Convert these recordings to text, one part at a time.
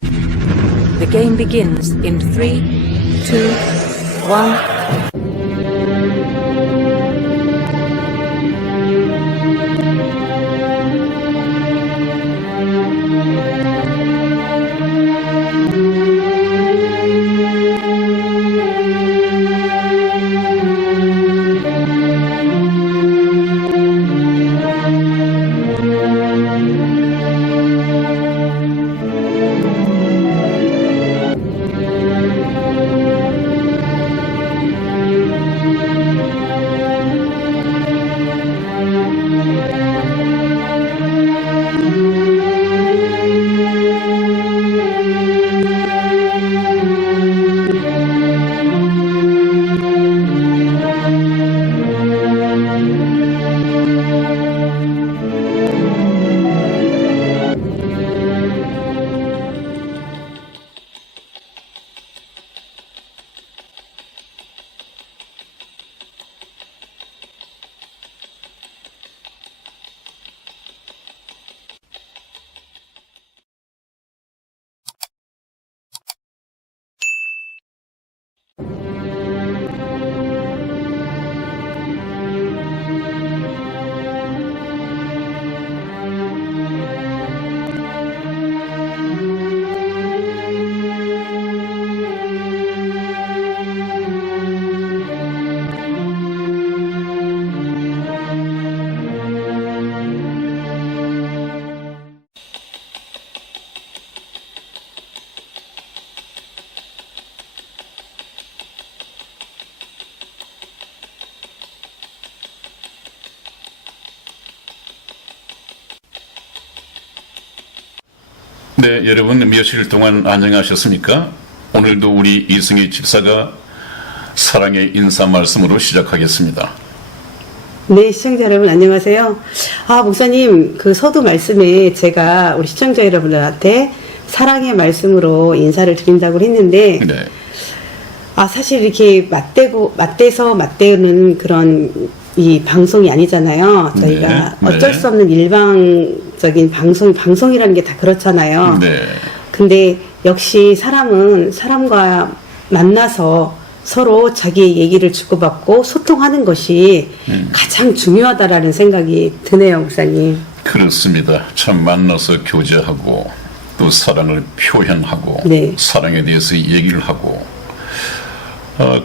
The game begins in 3, 2, 1. 네, 여러분 며칠 동안 안녕하셨습니까? 오늘도 우리 이승희 집사가 사랑의 인사 말씀으로 시작하겠습니다. 네, 시청자 여러분 안녕하세요. 목사님 그 서두 말씀에 제가 우리 시청자 여러분들한테 사랑의 말씀으로 인사를 드린다고 했는데 네. 사실 이렇게 맞대서 맞대는 그런 이 방송이 아니잖아요. 저희가 네, 어쩔 수 없는 일방적인 방송이라는 게 다 그렇잖아요. 네. 근데 역시 사람은 사람과 만나서 서로 자기의 얘기를 주고받고 소통하는 것이 가장 중요하다라는 생각이 드네요, 목사님. 그렇습니다. 참 만나서 교제하고 또 사랑을 표현하고 네. 사랑에 대해서 얘기를 하고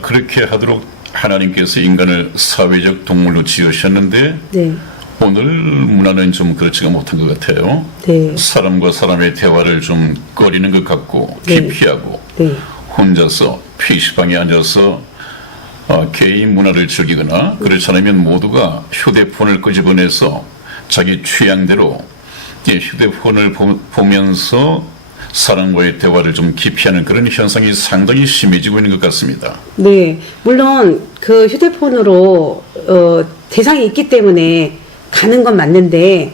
그렇게 하도록 하나님께서 인간을 사회적 동물로 지으셨는데 네. 오늘 문화는 좀 그렇지가 못한 것 같아요. 네. 사람과 사람의 대화를 좀 꺼리는 것 같고 네. 기피하고 네. 혼자서 PC방에 앉아서 개인 문화를 즐기거나 그렇지 않으면 모두가 휴대폰을 끄집어내서 자기 취향대로 휴대폰을 보면서 사람과의 대화를 좀 기피하는 그런 현상이 상당히 심해지고 있는 것 같습니다. 네. 물론 그 휴대폰으로 대상이 있기 때문에 가는 건 맞는데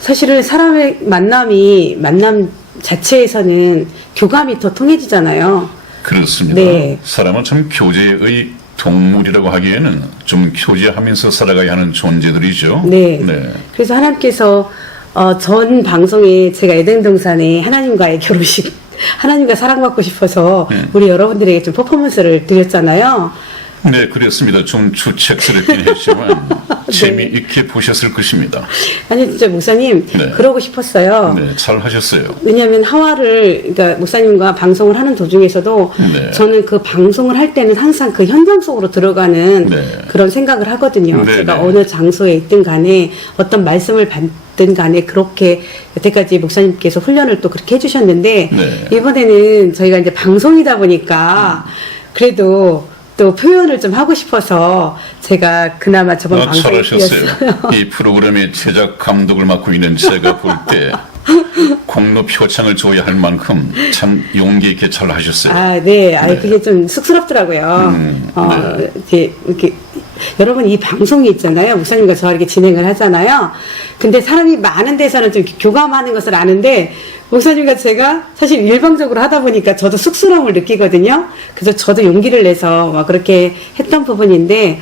사실은 사람의 만남 자체에서는 교감이 더 통해지잖아요. 그렇습니다. 네. 사람은 참 교제의 동물이라고 하기에는 좀 교제하면서 살아가야 하는 존재들이죠. 네. 네. 그래서 하나님께서 전 방송에 제가 에덴 동산에 하나님과의 결혼식, 하나님과 사랑받고 싶어서 우리 여러분들에게 좀 퍼포먼스를 드렸잖아요. 네, 그렇습니다. 좀 주책스럽긴 했지만 네. 재미있게 보셨을 것입니다. 아니 진짜 목사님 네. 그러고 싶었어요. 네, 잘 하셨어요. 왜냐하면 그러니까 목사님과 방송을 하는 도중에서도 네. 저는 그 방송을 할 때는 항상 그 현장 속으로 들어가는 네. 그런 생각을 하거든요. 네, 제가 네. 어느 장소에 있든 간에 어떤 말씀을 받든 간에 그렇게 여태까지 목사님께서 훈련을 또 그렇게 해주셨는데 네. 이번에는 저희가 이제 방송이다 보니까 그래도 또 표현을 좀 하고 싶어서 제가 그나마 저번 방송에 잘하셨어요. 이 프로그램의 제작 감독을 맡고 있는 제가 볼 때 공로 표창을 줘야 할 만큼 참 용기 있게 잘 하셨어요. 네. 네. 그게 좀 쑥스럽더라고요. 네. 이렇게 여러분 이 방송이 있잖아요. 목사님과 저와 이렇게 진행을 하잖아요. 근데 사람이 많은 데서는 좀 교감하는 것을 아는데 목사님과 제가 사실 일방적으로 하다 보니까 저도 쑥스러움을 느끼거든요. 그래서 저도 용기를 내서 막 그렇게 했던 부분인데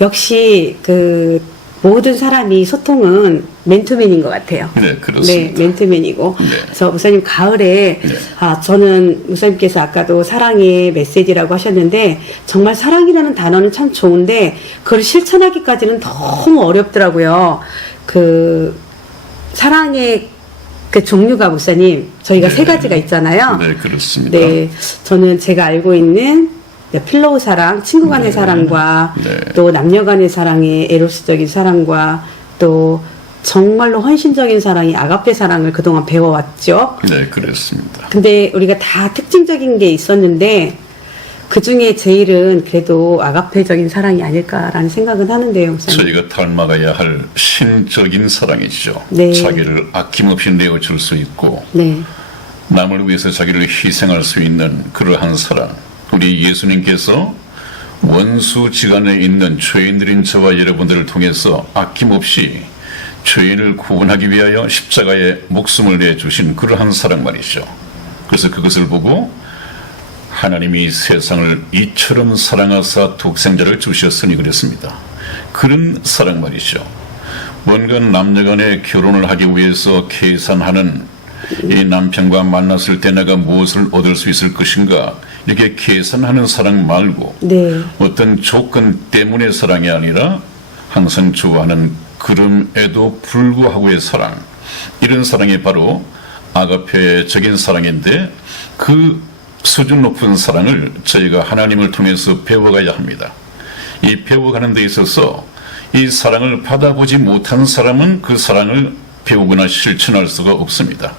역시 그 모든 사람이 소통은 맨투맨인 것 같아요. 네, 그렇습니다. 네, 맨투맨이고. 네. 그래서 목사님 가을에 네. 저는 목사님께서 아까도 사랑의 메시지라고 하셨는데 정말 사랑이라는 단어는 참 좋은데 그걸 실천하기까지는 너무 어렵더라고요. 그 사랑의 그 종류가 목사님 저희가 네. 3가지가 있잖아요. 네, 그렇습니다. 네, 저는 제가 알고 있는 필로우 사랑, 친구 간의 네. 사랑과 네. 또 남녀 간의 사랑의 에로스적인 사랑과 또 정말로 헌신적인 사랑이 아가페 사랑을 그동안 배워왔죠. 네, 그렇습니다. 근데 우리가 다 특징적인 게 있었는데 그 중에 제일은 그래도 아가페적인 사랑이 아닐까라는 생각은 하는데요, 목사님. 저희가 닮아가야 할 신적인 사랑이죠. 네. 자기를 아낌없이 내어줄 수 있고 네, 남을 위해서 자기를 희생할 수 있는 그러한 사랑. 우리 예수님께서 원수지간에 있는 죄인들인 저와 여러분들을 통해서 아낌없이 죄인을 구원하기 위하여 십자가에 목숨을 내주신 그러한 사랑 말이죠. 그래서 그것을 보고 하나님이 세상을 이처럼 사랑하사 독생자를 주셨으니 그랬습니다. 그런 사랑 말이죠. 뭔가 남녀간에 결혼을 하기 위해서 계산하는 이 남편과 만났을 때 내가 무엇을 얻을 수 있을 것인가 이렇게 계산하는 사랑 말고 네, 어떤 조건 때문의 사랑이 아니라 항상 좋아하는 그럼에도 불구하고의 사랑, 이런 사랑이 바로 아가페적인 사랑인데 그 수준 높은 사랑을 저희가 하나님을 통해서 배워가야 합니다. 이 배워가는 데 있어서 이 사랑을 받아보지 못한 사람은 그 사랑을 배우거나 실천할 수가 없습니다.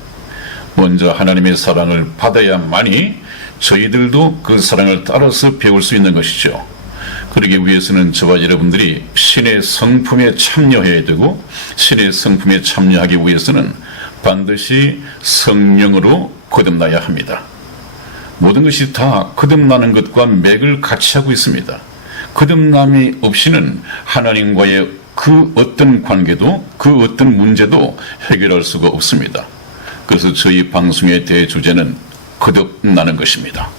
먼저 하나님의 사랑을 받아야만이 저희들도 그 사랑을 따라서 배울 수 있는 것이죠. 그러기 위해서는 저와 여러분들이 신의 성품에 참여해야 되고 신의 성품에 참여하기 위해서는 반드시 성령으로 거듭나야 합니다. 모든 것이 다 거듭나는 것과 맥을 같이 하고 있습니다. 거듭남이 없이는 하나님과의 그 어떤 관계도 그 어떤 문제도 해결할 수가 없습니다. 그래서 저희 방송의 대주제는 거듭나는 것입니다.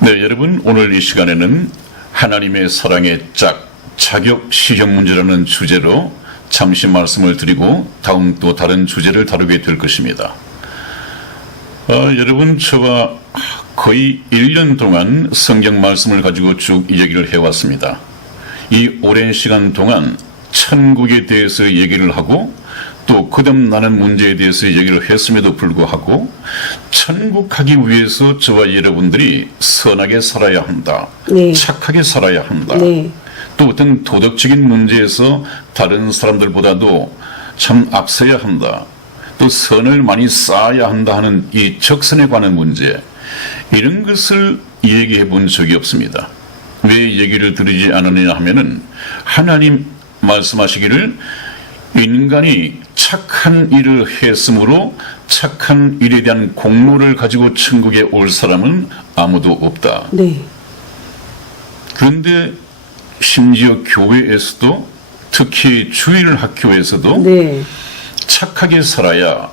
네, 여러분, 오늘 이 시간에는 하나님의 사랑의 짝, 자격 시험 문제라는 주제로 잠시 말씀을 드리고 다음 또 다른 주제를 다루게 될 것입니다. 여러분, 저와 거의 1년 동안 성경 말씀을 가지고 쭉 얘기를 해왔습니다. 이 오랜 시간 동안 천국에 대해서 얘기를 하고 또 거듭나는 문제에 대해서 얘기를 했음에도 불구하고 천국 가기 위해서 저와 여러분들이 선하게 살아야 한다. 네. 착하게 살아야 한다. 네, 또 어떤 도덕적인 문제에서 다른 사람들보다도 참 앞서야 한다. 또 선을 많이 쌓아야 한다 하는 이 적선에 관한 문제, 이런 것을 얘기해 본 적이 없습니다. 왜 얘기를 드리지 않느냐 하면은 하나님 말씀하시기를 인간이 착한 일을 했으므로 착한 일에 대한 공로를 가지고 천국에 올 사람은 아무도 없다. 네, 그런데 심지어 교회에서도 특히 주일 학교에서도 네, 착하게 살아야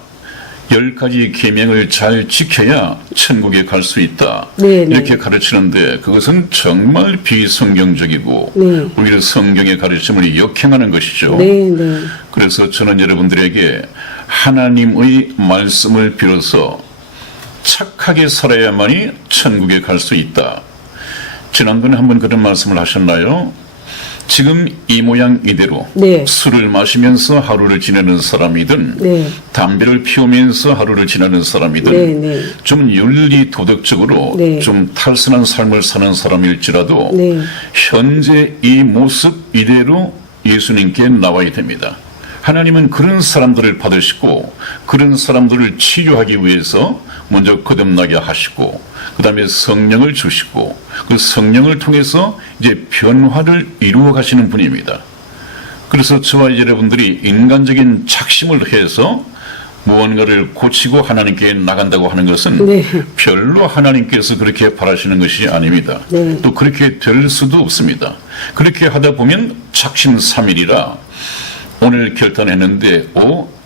10가지 계명을 잘 지켜야 천국에 갈 수 있다. 네, 네. 이렇게 가르치는데 그것은 정말 비성경적이고 네. 오히려 성경의 가르침을 역행하는 것이죠. 네, 네, 그래서 저는 여러분들에게 하나님의 말씀을 빌어서 착하게 살아야만이 천국에 갈 수 있다. 지난번에 한번 그런 말씀을 하셨나요? 지금 이 모양 이대로 네. 술을 마시면서 하루를 지내는 사람이든 네. 담배를 피우면서 하루를 지내는 사람이든 네, 네. 좀 윤리 도덕적으로 네. 좀 탈선한 삶을 사는 사람일지라도 네. 현재 이 모습 이대로 예수님께 나와야 됩니다. 하나님은 그런 사람들을 받으시고 그런 사람들을 치유하기 위해서 먼저 거듭나게 하시고 그 다음에 성령을 주시고 그 성령을 통해서 이제 변화를 이루어 가시는 분입니다. 그래서 저와 여러분들이 인간적인 작심을 해서 무언가를 고치고 하나님께 나간다고 하는 것은 네. 별로 하나님께서 그렇게 바라시는 것이 아닙니다. 네. 또 그렇게 될 수도 없습니다. 그렇게 하다 보면 작심삼일이라 오늘 결단했는데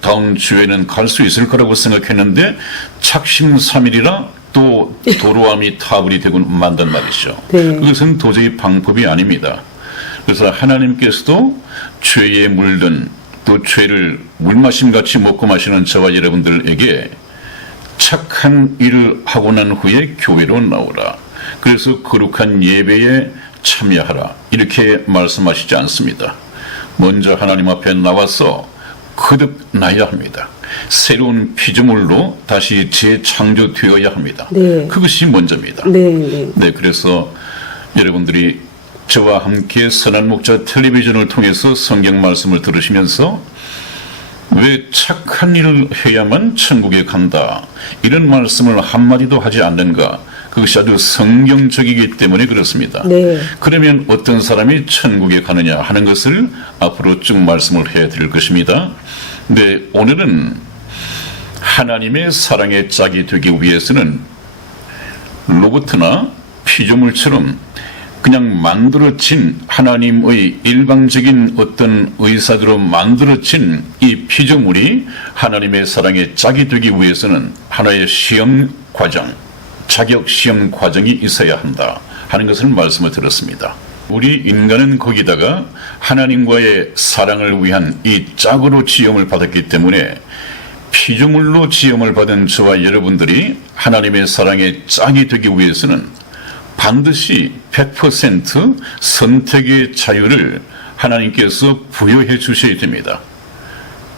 다음 주에는 갈 수 있을 거라고 생각했는데 작심삼일이라 또 도로함이 타불이 되고 만단 말이죠. 네. 그것은 도저히 방법이 아닙니다. 그래서 하나님께서도 죄에 물든 또 죄를 물마심같이 먹고 마시는 저와 여러분들에게 착한 일을 하고 난 후에 교회로 나오라. 그래서 거룩한 예배에 참여하라. 이렇게 말씀하시지 않습니다. 먼저 하나님 앞에 나와서 거듭나야 합니다. 새로운 피조물로 다시 재창조되어야 합니다. 네. 그것이 먼저입니다. 네. 그래서 여러분들이 저와 함께 선한 목자 텔레비전을 통해서 성경 말씀을 들으시면서 왜 착한 일을 해야만 천국에 간다, 이런 말씀을 한마디도 하지 않는가? 그것이 아주 성경적이기 때문에 그렇습니다. 네. 그러면 어떤 사람이 천국에 가느냐 하는 것을 앞으로 쭉 말씀을 해드릴 것입니다. 네, 오늘은 하나님의 사랑의 짝이 되기 위해서는 로봇이나 피조물처럼 그냥 만들어진 하나님의 일방적인 어떤 의사대로 만들어진 이 피조물이 하나님의 사랑의 짝이 되기 위해서는 하나의 시험 과정, 자격 시험 과정이 있어야 한다 하는 것을 말씀을 드렸습니다. 우리 인간은 거기다가 하나님과의 사랑을 위한 이 짝으로 지음을 받았기 때문에 피조물로 지음을 받은 저와 여러분들이 하나님의 사랑의 짝이 되기 위해서는 반드시 100% 선택의 자유를 하나님께서 부여해 주셔야 됩니다.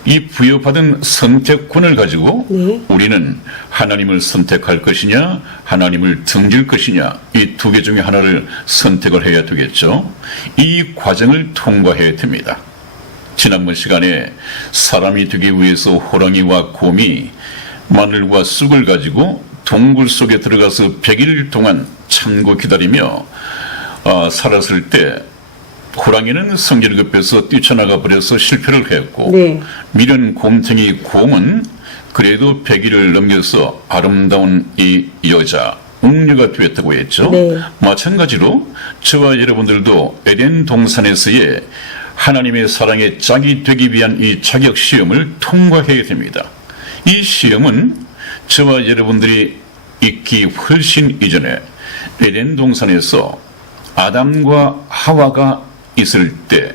이 부여받은 선택권을 가지고 우리는 하나님을 선택할 것이냐, 하나님을 등질 것이냐, 이 두 개 중에 하나를 선택을 해야 되겠죠. 이 과정을 통과해야 됩니다. 지난번 시간에 사람이 되기 위해서 호랑이와 곰이 마늘과 쑥을 가지고 동굴 속에 들어가서 100일 동안 참고 기다리며 살았을 때 호랑이는 성질을 급해서 뛰쳐나가 버려서 실패를 했고 미련 곰탱이 곰은 그래도 100일을 넘겨서 아름다운 이 여자 웅녀가 되었다고 했죠. 마찬가지로 저와 여러분들도 에덴 동산에서의 하나님의 사랑의 짝이 되기 위한 이 자격 시험을 통과해야 됩니다. 이 시험은 저와 여러분들이 있기 훨씬 이전에 에덴 동산에서 아담과 하와가 있을 때,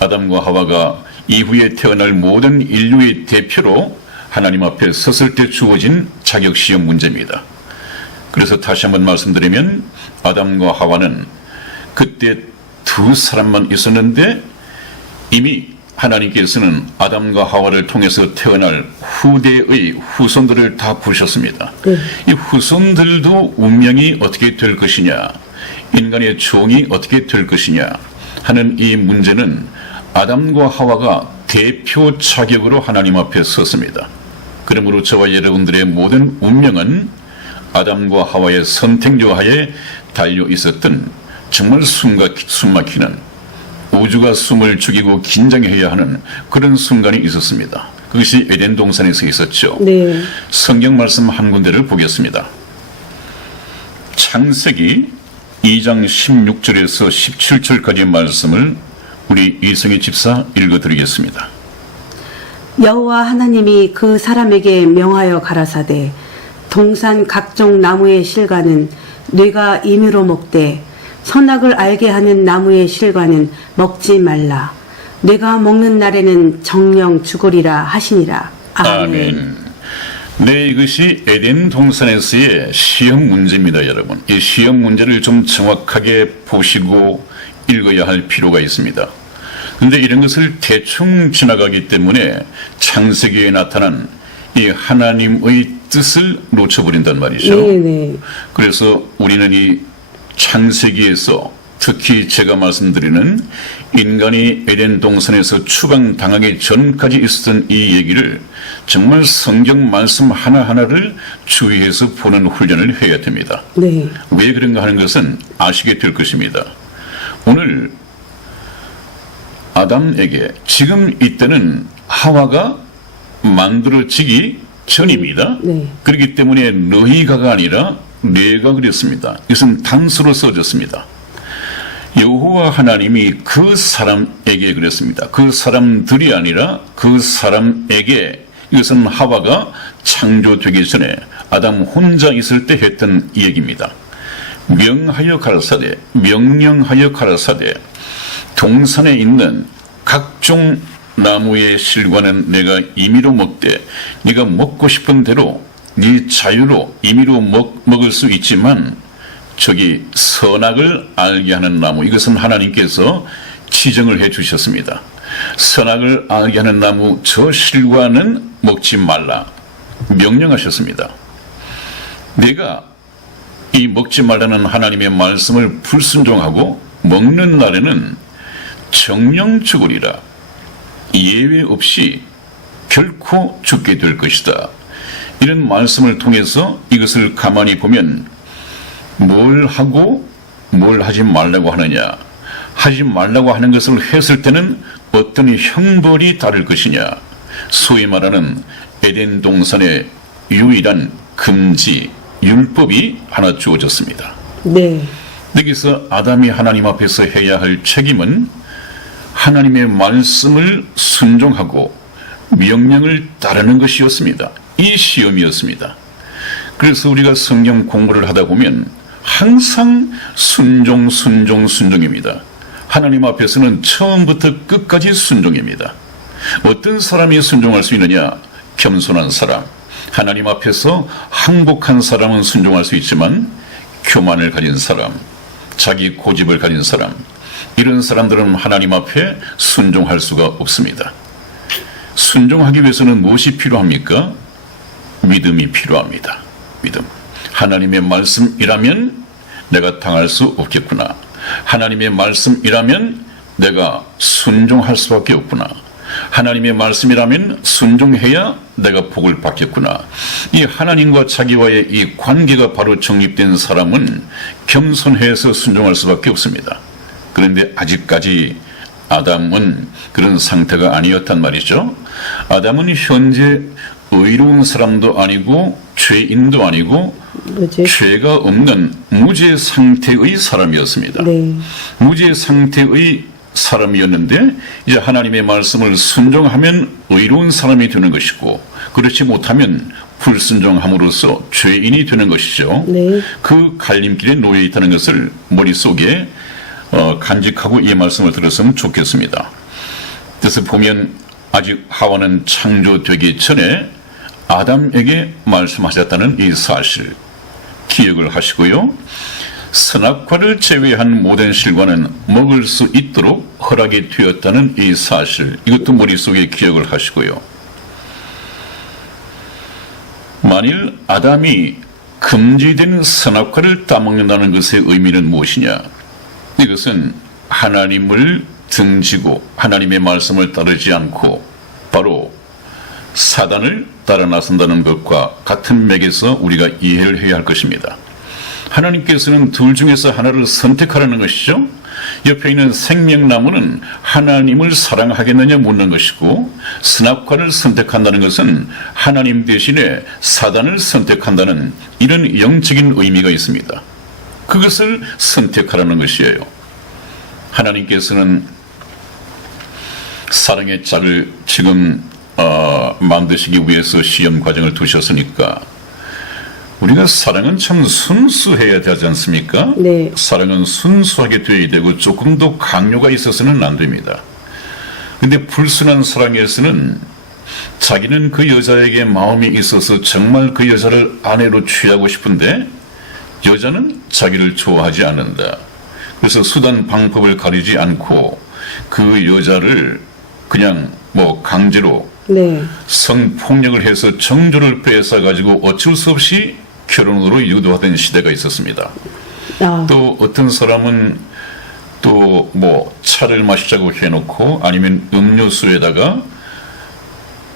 아담과 하와가 이후에 태어날 모든 인류의 대표로 하나님 앞에 섰을 때 주어진 자격시험 문제입니다. 그래서 다시 한번 말씀드리면 아담과 하와는 그때 두 사람만 있었는데 이미 하나님께서는 아담과 하와를 통해서 태어날 후대의 후손들을 다 부르셨습니다. 이 후손들도 운명이 어떻게 될 것이냐, 인간의 종이 어떻게 될 것이냐 하는 이 문제는 아담과 하와가 대표 자격으로 하나님 앞에 섰습니다. 그러므로 저와 여러분들의 모든 운명은 아담과 하와의 선택yo 하에 달려 있었던 정말 숨막히는, 우주가 숨을 죽이고 긴장해야 하는 그런 순간이 있었습니다. 그것이 에덴 동산에서 있었죠. 성경 말씀 한 군데를 보겠습니다. 창세기 2장 16절에서 17절까지의 말씀을 우리 이성희 집사 읽어드리겠습니다. 여호와 하나님이 그 사람에게 명하여 가라사대 동산 각종 나무의 실과는 뇌가 임의로 먹되 선악을 알게 하는 나무의 실과는 먹지 말라. 내가 먹는 날에는 정령 죽으리라 하시니라. 아멘. 네, 이것이 에덴 동산에서의 시험 문제입니다, 여러분. 이 시험 문제를 좀 정확하게 보시고 읽어야 할 필요가 있습니다. 그런데 이런 것을 대충 지나가기 때문에 창세기에 나타난 이 하나님의 뜻을 놓쳐버린단 말이죠. 그래서 우리는 이 창세기에서 특히 제가 말씀드리는 인간이 에덴 동산에서 추방당하기 전까지 있었던 이 얘기를 정말 성경 말씀 하나하나를 주의해서 보는 훈련을 해야 됩니다. 왜 그런가 하는 것은 아시게 될 것입니다. 오늘 아담에게 지금 이때는 하와가 만들어지기 전입니다. 그렇기 때문에 너희가가 아니라 내가 그랬습니다. 이것은 단수로 써졌습니다. 여호와 하나님이 그 사람에게 그랬습니다. 그 사람들이 아니라 그 사람에게, 이것은 하와가 창조되기 전에 아담 혼자 있을 때 했던 얘기입니다. 명령하여 가라사대 동산에 있는 각종 나무의 실과는 내가 임의로 먹되 네가 먹고 싶은 대로 네 자유로 임의로 먹을 수 있지만 저기 선악을 알게 하는 나무, 이것은 하나님께서 지정을 해 주셨습니다. 선악을 알게 하는 나무 저 실과는 먹지 말라 명령하셨습니다. 내가 이 먹지 말라는 하나님의 말씀을 불순종하고 먹는 날에는 정령 죽으리라. 예외 없이 결코 죽게 될 것이다. 이런 말씀을 통해서 이것을 가만히 보면 뭘 하고 뭘 하지 말라고 하느냐, 하지 말라고 하는 것을 했을 때는 어떤 형벌이 따를 것이냐, 소위 말하는 에덴 동산의 유일한 금지 율법이 하나 주어졌습니다. 네. 여기서 아담이 하나님 앞에서 해야 할 책임은 하나님의 말씀을 순종하고 명령을 따르는 것이었습니다. 이 시험이었습니다. 그래서 우리가 성경 공부를 하다 보면 항상 순종입니다. 하나님 앞에서는 처음부터 끝까지 순종입니다. 어떤 사람이 순종할 수 있느냐? 겸손한 사람. 하나님 앞에서 항복한 사람은 순종할 수 있지만 교만을 가진 사람, 자기 고집을 가진 사람, 이런 사람들은 하나님 앞에 순종할 수가 없습니다. 순종하기 위해서는 무엇이 필요합니까? 믿음이 필요합니다. 믿음. 하나님의 말씀이라면 내가 당할 수 없겠구나. 하나님의 말씀이라면 내가 순종할 수밖에 없구나. 하나님의 말씀이라면 순종해야 내가 복을 받겠구나. 이 하나님과 자기와의 이 관계가 바로 정립된 사람은 겸손해서 순종할 수밖에 없습니다. 그런데 아직까지 아담은 그런 상태가 아니었단 말이죠. 아담은 현재 의로운 사람도 아니고 죄인도 아니고 죄가 없는 무죄 상태의 사람이었습니다. 네. 무죄 상태의 사람이었는데 이제 하나님의 말씀을 순종하면 의로운 사람이 되는 것이고 그렇지 못하면 불순종함으로써 죄인이 되는 것이죠. 네. 그 갈림길에 놓여 있다는 것을 머릿속에 간직하고 이 말씀을 들었으면 좋겠습니다. 그래서 보면 아직 하와는 창조되기 전에 아담에게 말씀하셨다는 이 사실 기억을 하시고요. 선악과를 제외한 모든 실과는 먹을 수 있도록 허락이 되었다는 이 사실, 이것도 머릿속에 기억을 하시고요. 만일 아담이 금지된 선악과를 따먹는다는 것의 의미는 무엇이냐? 이것은 하나님을 등지고 하나님의 말씀을 따르지 않고 바로 사단을 따라 나선다는 것과 같은 맥에서 우리가 이해를 해야 할 것입니다. 하나님께서는 둘 중에서 하나를 선택하라는 것이죠. 옆에 있는 생명나무는 하나님을 사랑하겠느냐 묻는 것이고 선악과를 선택한다는 것은 하나님 대신에 사단을 선택한다는 이런 영적인 의미가 있습니다. 그것을 선택하라는 것이에요. 하나님께서는 사랑의 짝을 지금 만드시기 위해서 시험 과정을 두셨으니까 우리가 사랑은 참 순수해야 되지 않습니까? 네. 사랑은 순수하게 되어야 되고 조금 더 강요가 있어서는 안 됩니다. 근데 불순한 사랑에서는 자기는 그 여자에게 마음이 있어서 정말 그 여자를 아내로 취하고 싶은데 여자는 자기를 좋아하지 않는다. 그래서 수단 방법을 가리지 않고 그 여자를 그냥 강제로 네. 성폭력을 해서 정조를 빼앗아가지고 어쩔 수 없이 결혼으로 유도하던 시대가 있었습니다. 또 어떤 사람은 또 차를 마시자고 해놓고 아니면 음료수에다가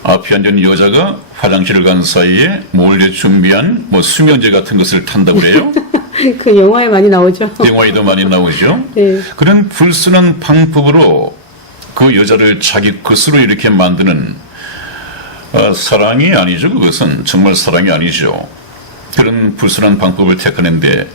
앞에 앉은 여자가 화장실을 간 사이에 몰래 준비한 수면제 같은 것을 탄다고 그래요. 그 영화에 많이 나오죠. 영화에도 많이 나오죠. 네. 그런 불순한 방법으로 그 여자를 자기 것으로 이렇게 만드는 사랑이 아니죠. 그것은 정말 사랑이 아니죠. 그런 불순한 방법을 택하는데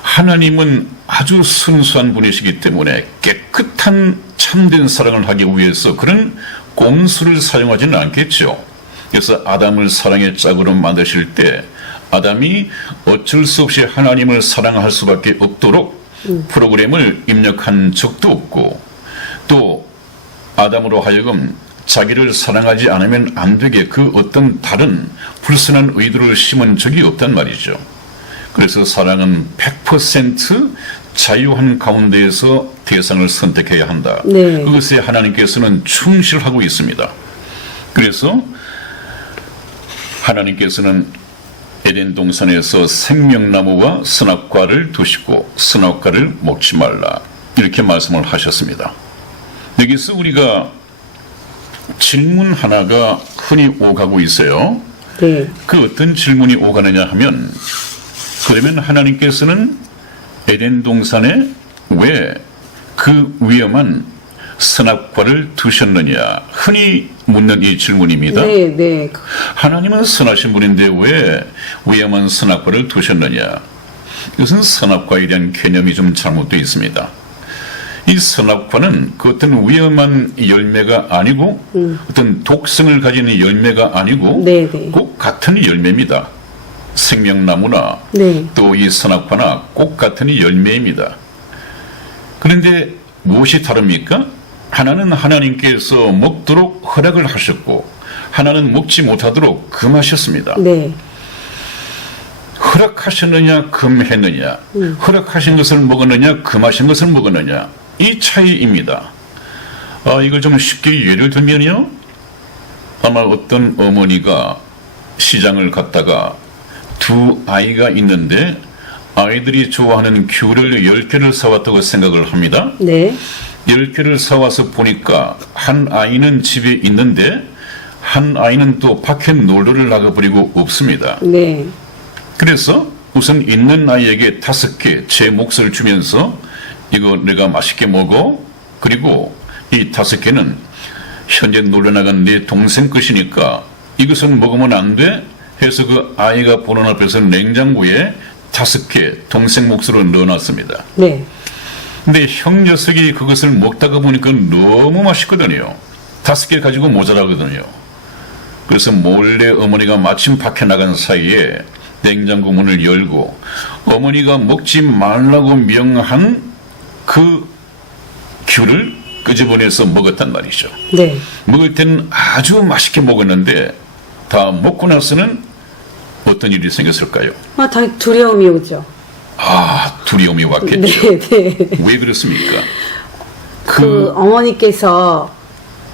하나님은 아주 순수한 분이시기 때문에 깨끗한 참된 사랑을 하기 위해서 그런 꼼수를 사용하지는 않겠죠. 그래서 아담을 사랑의 짝으로 만드실 때 아담이 어쩔 수 없이 하나님을 사랑할 수밖에 없도록 프로그램을 입력한 적도 없고 또 아담으로 하여금 자기를 사랑하지 않으면 안 되게 그 어떤 다른 불순한 의도를 심은 적이 없단 말이죠. 그래서 사랑은 100% 자유한 가운데에서 대상을 선택해야 한다. 네. 그것에 하나님께서는 충실하고 있습니다. 그래서 하나님께서는 에덴 동산에서 생명나무와 선악과를 두시고 선악과를 먹지 말라 이렇게 말씀을 하셨습니다. 여기서 우리가 질문 하나가 흔히 오가고 있어요. 네. 그 어떤 질문이 오가느냐 하면 그러면 하나님께서는 에덴 동산에 왜 그 위험한 선악과를 두셨느냐 흔히 묻는 이 질문입니다. 네, 네. 하나님은 선하신 분인데 왜 위험한 선악과를 두셨느냐? 이것은 선악과에 대한 개념이 좀 잘못되어 있습니다. 이 선악과는 그 어떤 위험한 열매가 아니고 어떤 독성을 가진 열매가 아니고 네, 네. 꼭 같은 열매입니다. 생명나무나 네. 또 이 선악과나 꼭 같은 열매입니다. 그런데 무엇이 다릅니까? 하나는 하나님께서 먹도록 허락을 하셨고 하나는 먹지 못하도록 금하셨습니다. 네. 허락하셨느냐 금했느냐 허락하신 것을 먹었느냐 금하신 것을 먹었느냐 이 차이입니다. 이걸 좀 쉽게 예를 들면요. 아마 어떤 어머니가 시장을 갔다가 두 아이가 있는데 아이들이 좋아하는 귤을 10개를 사왔다고 생각을 합니다. 네. 10개를 사와서 보니까 한 아이는 집에 있는데 한 아이는 또 밖에 놀러를 나가버리고 없습니다. 네. 그래서 우선 있는 아이에게 5개 제 몫을 주면서 이거 내가 맛있게 먹어. 그리고 이 5개는 현재 놀러 나간 네 동생 것이니까 이것은 먹으면 안 돼. 해서 그 아이가 보는 앞에서 냉장고에 5개 동생 몫으로 넣어놨습니다. 네. 근데 형 녀석이 그것을 먹다가 보니까 너무 맛있거든요. 5개 가지고 모자라거든요. 그래서 몰래 어머니가 마침 밖에 나간 사이에 냉장고 문을 열고 어머니가 먹지 말라고 명한 그 귤을 끄집어내서 먹었단 말이죠. 네. 먹을 때는 아주 맛있게 먹었는데 다 먹고 나서는 어떤 일이 생겼을까요? 다 두려움이 오죠. 두려움이 왔겠죠. 네, 네. 왜 그렇습니까? 그 어머니께서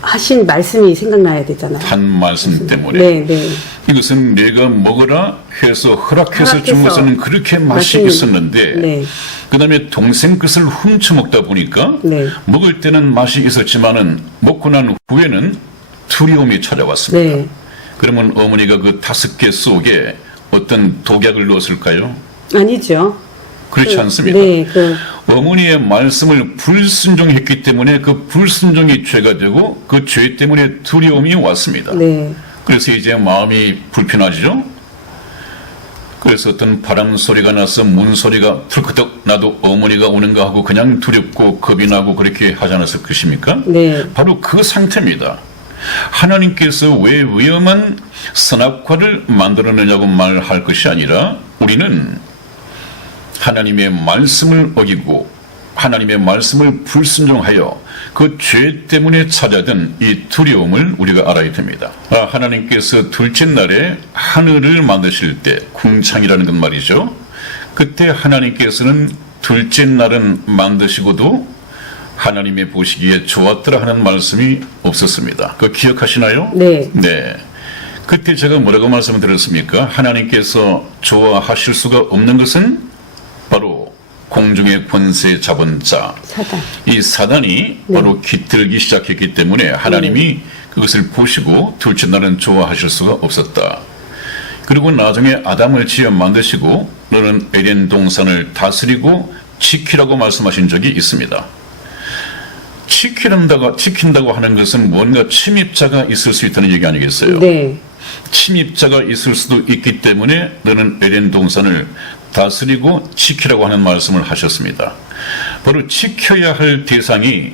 하신 말씀이 생각나야 되잖아요. 한 말씀 때문에 네, 네. 이것은 내가 먹어라 해서 허락해서 준 것은 그렇게 맛이 있었는데 네. 그 다음에 동생 것을 훔쳐 먹다 보니까 네. 먹을 때는 맛이 있었지만은 먹고 난 후에는 두려움이 찾아왔습니다. 네. 그러면 어머니가 그 5개 속에 어떤 독약을 넣었을까요? 아니죠. 그렇지 않습니다. 네, 어머니의 말씀을 불순종했기 때문에 그 불순종이 죄가 되고 그 죄 때문에 두려움이 왔습니다. 네. 그래서 이제 마음이 불편하죠. 그래서 어떤 바람 소리가 나서 문 소리가 털커덕 나도 어머니가 오는가 하고 그냥 두렵고 겁이 나고 그렇게 하지 않았을 것입니까? 네. 바로 그 상태입니다. 하나님께서 왜 위험한 선악과를 만들어내냐고 말할 것이 아니라 우리는 하나님의 말씀을 어기고 하나님의 말씀을 불순종하여 그 죄 때문에 찾아든 이 두려움을 우리가 알아야 됩니다. 하나님께서 둘째 날에 하늘을 만드실 때 궁창이라는 건 말이죠. 그때 하나님께서는 둘째 날은 만드시고도 하나님의 보시기에 좋았더라 하는 말씀이 없었습니다. 그거 기억하시나요? 네. 네. 그때 제가 뭐라고 말씀을 드렸습니까? 하나님께서 좋아하실 수가 없는 것은 바로 공중의 권세 잡은 자. 사단. 이 사단이 바로 깃들기 시작했기 때문에 하나님이 그것을 보시고 둘째 날은 좋아하실 수가 없었다. 그리고 나중에 아담을 지어 만드시고 너는 에덴 동산을 다스리고 지키라고 말씀하신 적이 있습니다. 지킨다고 하는 것은 뭔가 침입자가 있을 수 있다는 얘기 아니겠어요? 네. 침입자가 있을 수도 있기 때문에 너는 에덴 동산을 다스리고 지키라고 하는 말씀을 하셨습니다. 바로 지켜야 할 대상이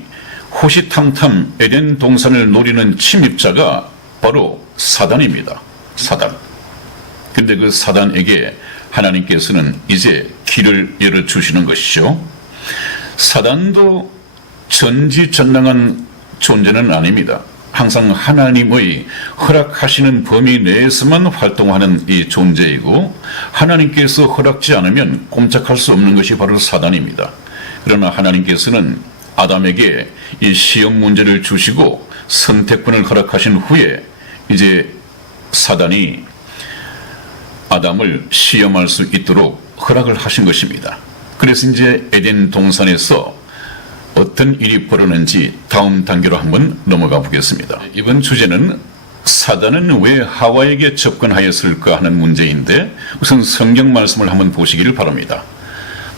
호시탐탐 에덴 동산을 노리는 침입자가 바로 사단입니다. 사단. 근데 그 사단에게 하나님께서는 이제 길을 열어주시는 것이죠. 사단도 전지전능한 존재는 아닙니다. 항상 하나님의 허락하시는 범위 내에서만 활동하는 이 존재이고 하나님께서 허락지 않으면 꼼짝할 수 없는 것이 바로 사단입니다. 그러나 하나님께서는 아담에게 이 시험 문제를 주시고 선택권을 허락하신 후에 이제 사단이 아담을 시험할 수 있도록 허락을 하신 것입니다. 그래서 이제 에덴 동산에서 어떤 일이 벌어졌는지 다음 단계로 한번 넘어가 보겠습니다. 이번 주제는 사단은 왜 하와에게 접근하였을까 하는 문제인데 우선 성경 말씀을 한번 보시기를 바랍니다.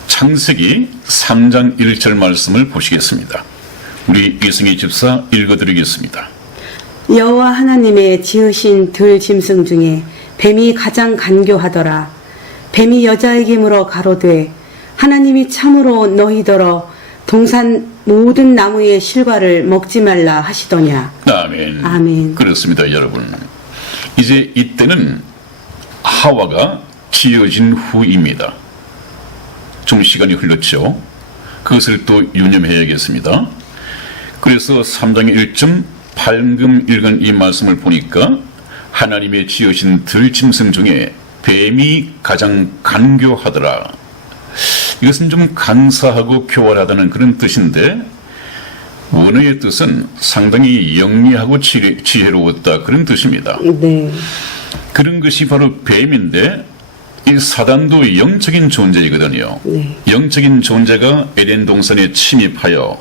창세기 3장 1절 말씀을 보시겠습니다. 우리 이승희 집사 읽어드리겠습니다. 여호와 하나님의 지으신 들 짐승 중에 뱀이 가장 간교하더라. 뱀이 여자에게 물어 가로되 하나님이 참으로 너희더러 동산 모든 나무의 실과를 먹지 말라 하시더냐. 아멘. 아멘. 그렇습니다, 여러분. 이제 이때는 하와가 지어진 후입니다. 좀 시간이 흘렀죠. 그것을 또 유념해야겠습니다. 그래서 3장 1점 방금 읽은 이 말씀을 보니까 하나님의 지으신 들짐승 중에 뱀이 가장 간교하더라. 이것은 좀 간사하고 교활하다는 그런 뜻인데 원어의 뜻은 상당히 영리하고 지혜로웠다 그런 뜻입니다. 네. 그런 것이 바로 뱀인데 이 사단도 영적인 존재이거든요. 네. 영적인 존재가 에덴 동산에 침입하여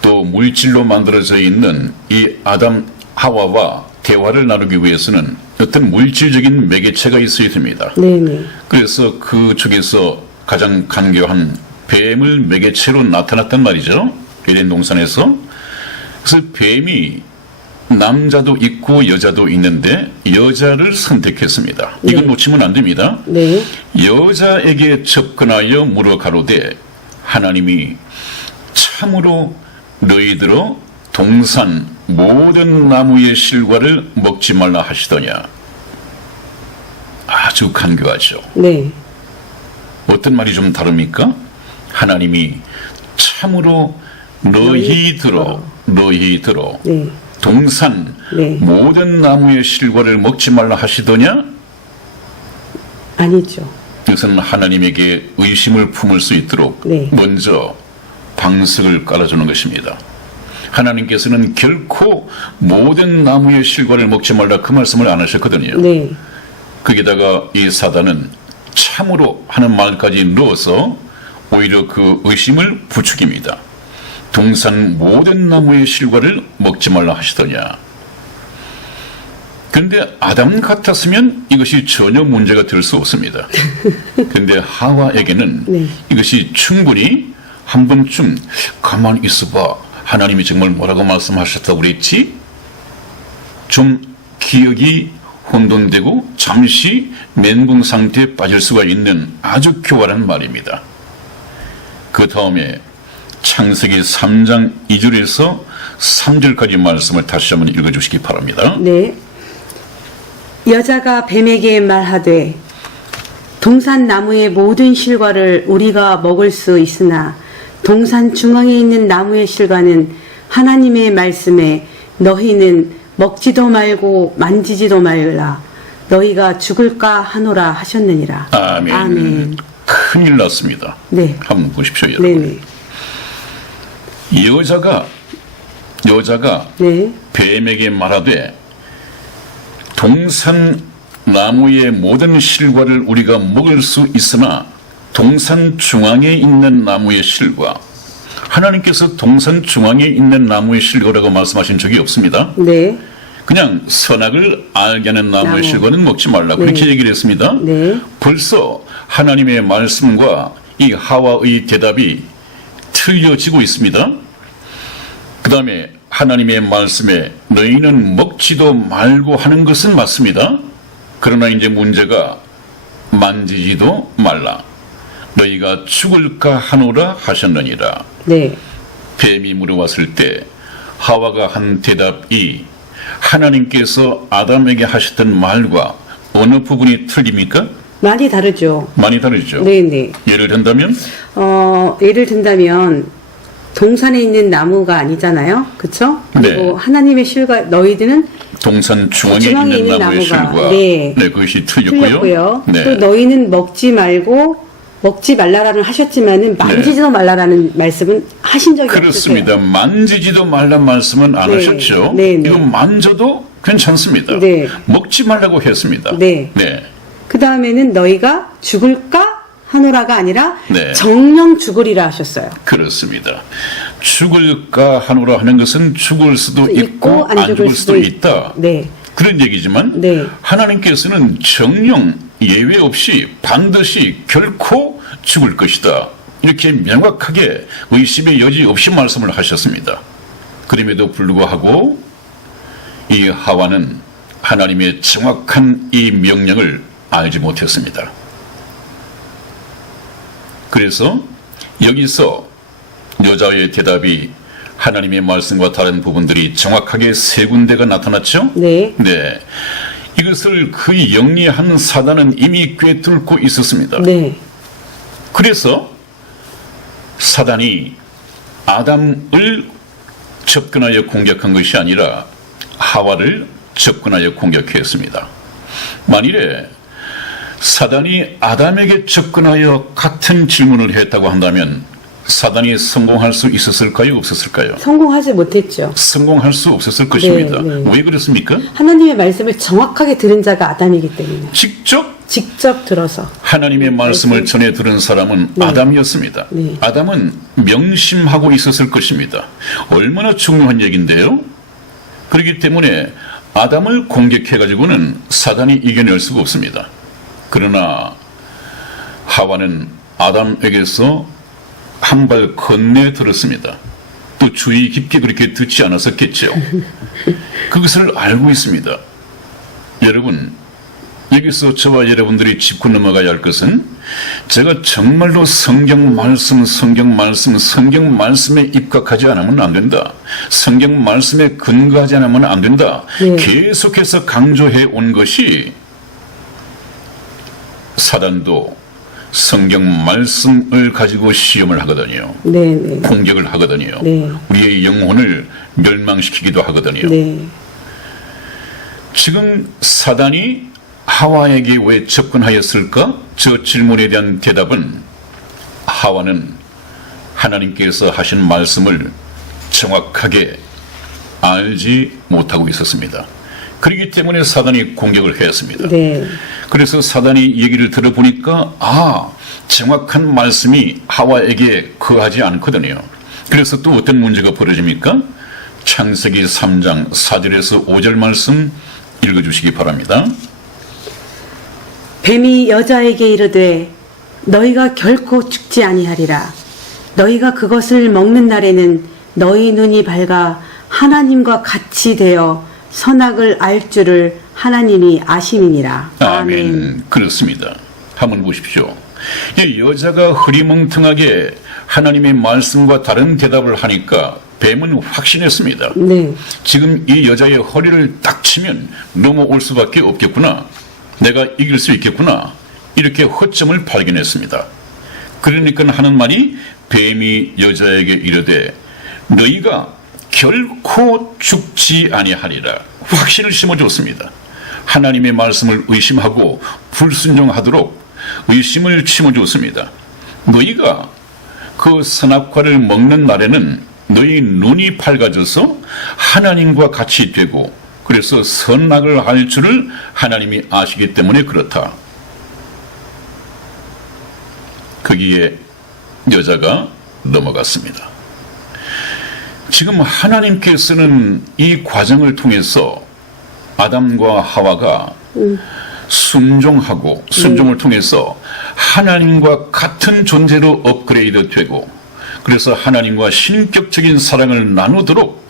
또 물질로 만들어져 있는 이 아담 하와와 대화를 나누기 위해서는 어떤 물질적인 매개체가 있어야 됩니다. 네네. 그래서 그 중에서 가장 간교한 뱀을 매개체로 나타났단 말이죠. 에덴 동산에서. 그래서 뱀이 남자도 있고 여자도 있는데 여자를 선택했습니다. 이건 네. 놓치면 안 됩니다. 네. 여자에게 접근하여 물어 가로되 하나님이 참으로 너희들어 동산 모든 나무의 실과를 먹지 말라 하시더냐. 아주 간교하죠. 네. 어떤 말이 좀 다릅니까? 하나님이 참으로 너희들어 네. 동산 네. 모든 나무의 실과를 먹지 말라 하시더냐? 아니죠. 이것은 하나님에게 의심을 품을 수 있도록 네. 먼저 방석을 깔아주는 것입니다. 하나님께서는 결코 모든 나무의 실과를 먹지 말라 그 말씀을 안 하셨거든요. 네. 거기다가 이 사단은 참으로 하는 말까지 넣어서 오히려 그 의심을 부추깁니다. 동산 모든 나무의 실과를 먹지 말라 하시더냐. 그런데 아담 같았으면 이것이 전혀 문제가 될 수 없습니다. 그런데 하와에게는 네. 이것이 충분히 한 번쯤 가만히 있어봐. 하나님이 정말 뭐라고 말씀하셨다고 그랬지? 좀 기억이 혼돈되고 잠시 멘붕 상태에 빠질 수가 있는 아주 교활한 말입니다. 그 다음에 창세기 3장 2절에서 3절까지 말씀을 다시 한번 읽어주시기 바랍니다. 네. 여자가 뱀에게 말하되 동산 나무의 모든 실과를 우리가 먹을 수 있으나 동산 중앙에 있는 나무의 실과는 하나님의 말씀에 너희는 먹지도 말고 만지지도 말라 너희가 죽을까 하노라 하셨느니라. 아멘. 아멘. 큰일 났습니다. 네. 한번 보십시오, 여러분. 네네. 여자가 네. 뱀에게 말하되 동산 나무의 모든 실과를 우리가 먹을 수 있으나 동산 중앙에 있는 나무의 실과, 하나님께서 동산 중앙에 있는 나무의 실과라고 말씀하신 적이 없습니다. 네. 그냥 선악을 알게 하는 나무의 나무. 실과는 먹지 말라 그렇게 네. 얘기를 했습니다. 네. 벌써 하나님의 말씀과 이 하와의 대답이 틀려지고 있습니다. 그 다음에 하나님의 말씀에 너희는 먹지도 말고 하는 것은 맞습니다. 그러나 이제 문제가 만지지도 말라. 너희가 죽을까 하노라 하셨느니라. 네. 뱀이 물어왔을 때 하와가 한 대답이 하나님께서 아담에게 하셨던 말과 어느 부분이 틀립니까? 많이 다르죠. 많이 다르죠. 네네. 예를 든다면 예를 든다면 동산에 있는 나무가 아니잖아요. 그렇죠? 그리고 네. 하나님의 실과 너희들은 동산 중앙에 중앙에 있는 있는 나무의 나무가, 실과 네. 그것이 틀렸고요. 틀렸고요. 네. 또 너희는 먹지 말라라는 하셨지만은 만지지도 말라라는 말씀은 하신 적이 그렇습니다. 없으세요. 만지지도 말란 말씀은 안 네. 하셨죠. 네, 네. 이거 만져도 괜찮습니다. 네. 먹지 말라고 했습니다. 네. 네. 그 다음에는 너희가 죽을까 하노라가 아니라 네. 정령 죽으리라 하셨어요. 그렇습니다. 죽을까 하노라 하는 것은 죽을 수도 있고 안 죽을 수도 있다. 네. 그런 얘기지만 네. 하나님께서는 정령 예외 없이 반드시 결코 죽을 것이다. 이렇게 명확하게 의심의 여지 없이 말씀을 하셨습니다. 그럼에도 불구하고 이 하와는 하나님의 정확한 이 명령을 알지 못했습니다. 그래서 여기서 여자의 대답이 하나님의 말씀과 다른 부분들이 정확하게 세 군데가 나타났죠? 네. 네. 이것을 그 영리한 사단은 이미 꿰뚫고 있었습니다. 네. 그래서 사단이 아담을 접근하여 공격한 것이 아니라 하와를 접근하여 공격했습니다. 만일에 사단이 아담에게 접근하여 같은 질문을 했다고 한다면 사단이 성공할 수 있었을까요? 없었을까요? 성공하지 못했죠. 성공할 수 없었을 것입니다. 네. 왜 그렇습니까? 하나님의 말씀을 정확하게 들은 자가 아담이기 때문에 직접 들어서 하나님의 말씀을 전해 들은 사람은 네. 아담이었습니다. 네. 아담은 명심하고 있었을 것입니다. 얼마나 중요한 얘기인데요. 그렇기 때문에 아담을 공격해가지고는 사단이 이겨낼 수가 없습니다. 그러나 하와는 아담에게서 한 발 건네 들었습니다. 또 주의 깊게 그렇게 듣지 않았었겠죠. 그것을 알고 있습니다. 여러분, 여기서 저와 여러분들이 짚고 넘어가야 할 것은 제가 정말로 성경 말씀에 입각하지 않으면 안 된다. 성경 말씀에 근거하지 않으면 안 된다. 네. 계속해서 강조해 온 것이 사단도 성경 말씀을 가지고 시험을 하거든요. 네, 네. 공격을 하거든요. 네. 우리의 영혼을 멸망시키기도 하거든요. 네. 지금 사단이 하와에게 왜 접근하였을까? 저 질문에 대한 대답은 하와는 하나님께서 하신 말씀을 정확하게 알지 못하고 있었습니다. 그렇기 때문에 사단이 공격을 했습니다. 네. 그래서 사단이 얘기를 들어보니까 정확한 말씀이 하와에게 거하지 않거든요. 그래서 또 어떤 문제가 벌어집니까? 창세기 3장 4절에서 5절 말씀 읽어주시기 바랍니다. 뱀이 여자에게 이르되 너희가 결코 죽지 아니하리라. 너희가 그것을 먹는 날에는 너희 눈이 밝아 하나님과 같이 되어 선악을 알 줄을 하나님이 아심이니라. 아멘. 그렇습니다. 한번 보십시오. 이 여자가 흐리멍텅하게 하나님의 말씀과 다른 대답을 하니까 뱀은 확신했습니다. 네. 지금 이 여자의 허리를 딱 치면 넘어올 수밖에 없겠구나. 내가 이길 수 있겠구나. 이렇게 허점을 발견했습니다. 그러니까 하는 말이 뱀이 여자에게 이르되 너희가 결코 죽지 아니하리라. 확신을 심어줬습니다. 하나님의 말씀을 의심하고 불순종하도록 의심을 심어줬습니다. 너희가 그 선악과를 먹는 날에는 너희 눈이 밝아져서 하나님과 같이 되고 그래서 선악을 알 줄을 하나님이 아시기 때문에 그렇다. 거기에 여자가 넘어갔습니다. 지금 하나님께서는 이 과정을 통해서 아담과 하와가 순종을 통해서 하나님과 같은 존재로 업그레이드 되고 그래서 하나님과 신격적인 사랑을 나누도록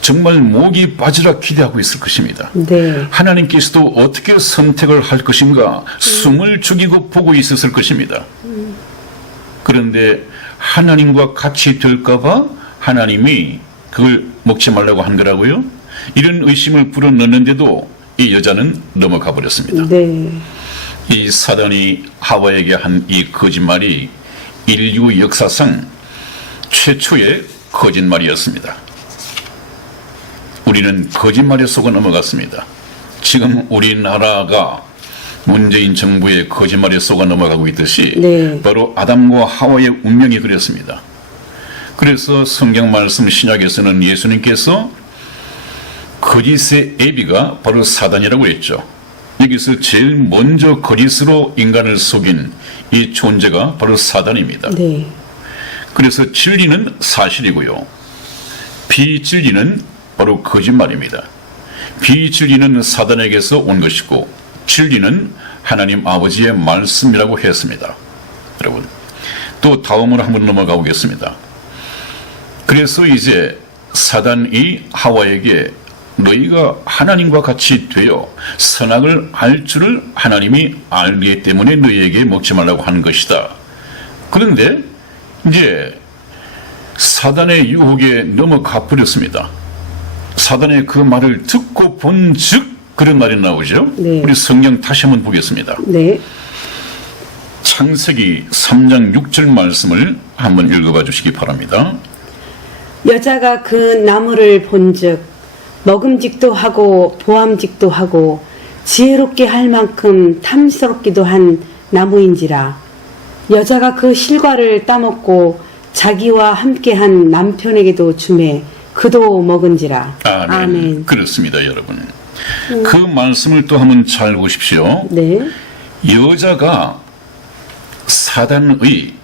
정말 목이 빠지라 기대하고 있을 것입니다. 네. 하나님께서도 어떻게 선택을 할 것인가 숨을 죽이고 보고 있었을 것입니다. 그런데 하나님과 같이 될까봐 하나님이 그걸 먹지 말라고 한 거라고요? 이런 의심을 불어넣는데도 이 여자는 넘어가 버렸습니다. 네. 이 사단이 하와에게 한 이 거짓말이 인류 역사상 최초의 거짓말이었습니다. 우리는 거짓말에 속아 넘어갔습니다. 지금 우리나라가 문재인 정부의 거짓말에 속아 넘어가고 있듯이 네. 바로 아담과 하와의 운명이 그랬습니다. 그래서 성경 말씀 신약에서는 예수님께서 거짓의 애비가 바로 사단이라고 했죠. 여기서 제일 먼저 거짓으로 인간을 속인 이 존재가 바로 사단입니다. 네. 그래서 진리는 사실이고요. 비진리는 바로 거짓말입니다. 비진리는 사단에게서 온 것이고 진리는 하나님 아버지의 말씀이라고 했습니다. 여러분, 또 다음으로 한번 넘어가 보겠습니다. 그래서 이제 사단이 하와에게 너희가 하나님과 같이 되어 선악을 알 줄을 하나님이 알기 때문에 너희에게 먹지 말라고 하는 것이다. 그런데 이제 사단의 유혹에 넘어가 버렸습니다. 사단의 그 말을 듣고 본 즉 그런 말이 나오죠. 네. 우리 성경 다시 한번 보겠습니다. 네. 창세기 3장 6절 말씀을 한번 읽어봐 주시기 바랍니다. 여자가 그 나무를 본즉 먹음직도 하고 보암직도 하고 지혜롭게 할 만큼 탐스럽기도 한 나무인지라. 여자가 그 실과를 따먹고 자기와 함께한 남편에게도 주매 그도 먹은지라. 아멘. 아멘. 그렇습니다, 여러분. 그 말씀을 또 한번 잘 보십시오. 네. 여자가 사단의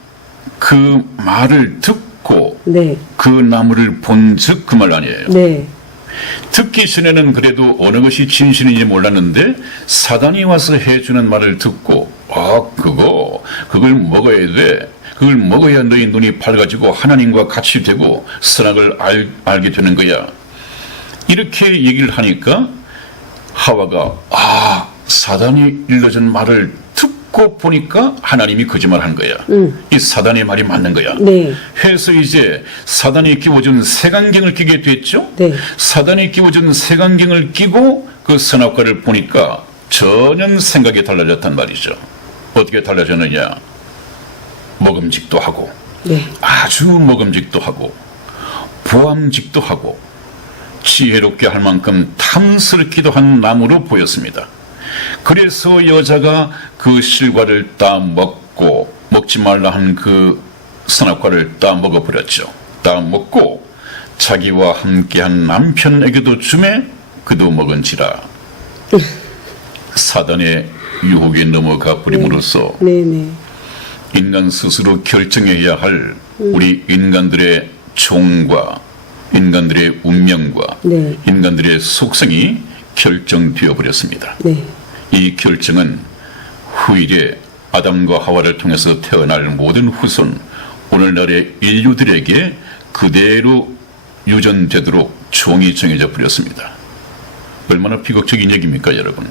그 말을 듣고 네. 그 나무를 본즉 그 말 아니에요. 네. 듣기 전에는 그래도 어느 것이 진실인지 몰랐는데 사단이 와서 해주는 말을 듣고 그걸 먹어야 돼. 그걸 먹어야 너희 눈이 밝아지고 하나님과 같이 되고 선악을 알게 되는 거야. 이렇게 얘기를 하니까 하와가 사단이 일러준 말을 듣고 보니까 하나님이 거짓말한 거야. 이 사단의 말이 맞는 거야. 네. 해서 이제 사단이 끼워준 색안경을 끼게 됐죠. 네. 사단이 끼워준 색안경을 끼고 그 선악과를 보니까 전혀 생각이 달라졌단 말이죠. 어떻게 달라졌느냐? 먹음직도 하고, 네. 아주 먹음직도 하고, 보암직도 하고, 지혜롭게 할 만큼 탐스럽기도 한 나무로 보였습니다. 그래서 여자가 그 실과를 따 먹고 먹지 말라 한 그 선악과를 따 먹어버렸죠. 따 먹고 자기와 함께한 남편에게도 주매 그도 먹은지라. 사단의 유혹에 넘어가 버림으로써 네네. 인간 스스로 결정해야 할 우리 인간들의 종과 인간들의 운명과 네. 인간들의 속성이 결정되어 버렸습니다. 네. 이 결정은 후일에 아담과 하와를 통해서 태어날 모든 후손, 오늘날의 인류들에게 그대로 유전되도록 종이 정해져 버렸습니다. 얼마나 비극적인 얘기입니까, 여러분?